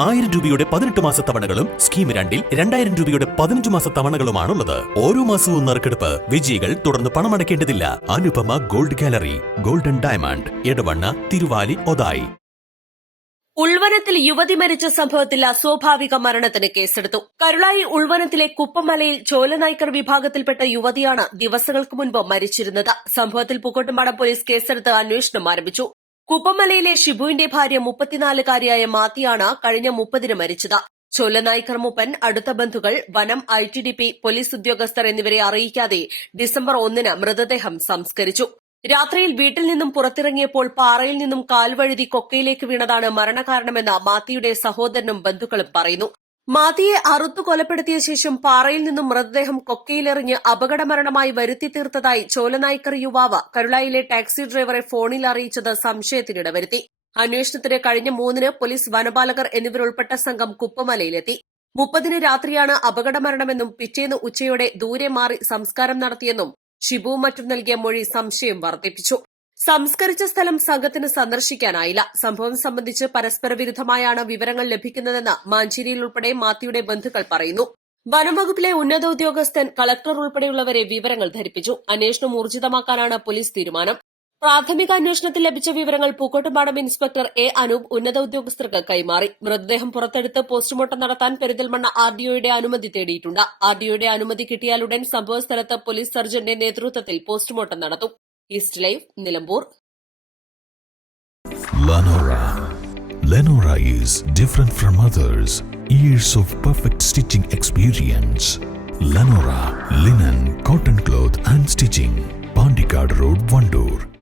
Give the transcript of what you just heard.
1000 രൂപയുടെ 18 മാസ തവണകളും സ്കീം 2-ൽ 2000 രൂപയുടെ 15 മാസ തവണകളുമാണുള്ളത്. ഓരോ മാസവും നറുക്കെടുപ്പ്. വിജയികൾ തുടർന്ന് പണമടയ്ക്കേണ്ടതില്ല. Anupama gold gallery, golden diamond, Edavanna, Thiruvali, Othayi. ഉൾവനത്തിൽ യുവതി മരിച്ച സംഭവത്തിൽ അസ്വാഭാവിക മരണത്തിന് കേസെടുത്തു. കരുളായി ഉൾവനത്തിലെ കുപ്പമലയിൽ ചോലനായ്ക്കർ വിഭാഗത്തിൽപ്പെട്ട യുവതിയാണ് ദിവസങ്ങൾക്ക് മുൻപ് മരിച്ചിരുന്നത്. സംഭവത്തിൽ പൂക്കോട്ടുംപാടം പോലീസ് കേസെടുത്ത് അന്വേഷണം ആരംഭിച്ചു. കുപ്പമലയിലെ ഷിബുവിന്റെ ഭാര്യ 34-കാരിയായ മാത്തിയാണ് കഴിഞ്ഞ 30-ന് മരിച്ചത്. ചോലനായ്ക്കർ മൂപ്പൻ, അടുത്ത ബന്ധുക്കൾ, വനം, ITDP, പോലീസ് ഉദ്യോഗസ്ഥർ എന്നിവരെ അറിയിക്കാതെ ഡിസംബർ 1-ന് മൃതദേഹം സംസ്കരിച്ചു. രാത്രിയിൽ വീട്ടിൽ നിന്നും പുറത്തിറങ്ങിയപ്പോൾ പാറയിൽ നിന്നും കാൽവഴുതി കൊക്കയിലേക്ക് വീണതാണ് മരണകാരണമെന്ന് മാത്തിയുടെ സഹോദരനും ബന്ധുക്കളും പറയുന്നു. മാത്തിയെ അറുത്തു കൊലപ്പെടുത്തിയ ശേഷം പാറയിൽ നിന്നും മൃതദേഹം കൊക്കയിലെറിഞ്ഞ് അപകടമരണമായി വരുത്തി തീർത്തതായി ചോലനായ്ക്കർ യുവാവ് കരുളായിലെ ടാക്സി ഡ്രൈവറെ ഫോണിൽ അറിയിച്ചത് സംശയത്തിനിടവരുത്തി. അന്വേഷണത്തിന് കഴിഞ്ഞ 3-ന് പോലീസ്, വനപാലകർ എന്നിവരുൾപ്പെട്ട സംഘം കുപ്പമലയിലെത്തി. 30-ന് രാത്രിയാണ് അപകടമരണമെന്നും പിറ്റേന്ന് ഉച്ചയോടെ ദൂരെ മാറി സംസ്കാരം നടത്തിയെന്നും ഷിബുവും മറ്റും നൽകിയ മൊഴി സംശയം വർദ്ധിപ്പിച്ചു. സംസ്കരിച്ച സ്ഥലം സംഘത്തിന് സന്ദർശിക്കാനായില്ല. സംഭവം സംബന്ധിച്ച് പരസ്പര വിരുദ്ധമായാണ് വിവരങ്ങൾ ലഭിക്കുന്നതെന്ന് മാഞ്ചേരിയിൽ ഉൾപ്പെടെ മാത്തിയുടെ ബന്ധുക്കൾ പറയുന്നു. വനംവകുപ്പിലെ ഉന്നത ഉദ്യോഗസ്ഥൻ, കളക്ടർ ഉൾപ്പെടെയുള്ളവരെ വിവരങ്ങൾ ധരിപ്പിച്ചു. അന്വേഷണം ഊർജിതമാക്കാനാണ് പോലീസ് തീരുമാനം. പ്രാഥമിക അന്വേഷണത്തിൽ ലഭിച്ച വിവരങ്ങൾ പൂക്കോട്ടുംപാടം ഇൻസ്പെക്ടർ അനൂപ് ഉന്നത ഉദ്യോഗസ്ഥർക്ക് കൈമാറി. മൃതദേഹം പുറത്തെടുത്ത് പോസ്റ്റ്മോർട്ടം നടത്താൻ പെരിന്തൽമണ്ണ RDOയുടെ അനുമതി തേടിയിട്ടുണ്ട്. RDOയുടെ അനുമതി കിട്ടിയാലുടൻ സംഭവസ്ഥലത്ത് പോലീസ് സർജന്റെ നേതൃത്വത്തിൽ പോസ്റ്റ്മോർട്ടം നടത്തും. East live, Nilambur. Lenora is different from others. Years of perfect stitching experience. Lenora linen, cotton cloth and stitching. Pandikad Road, Vandoor.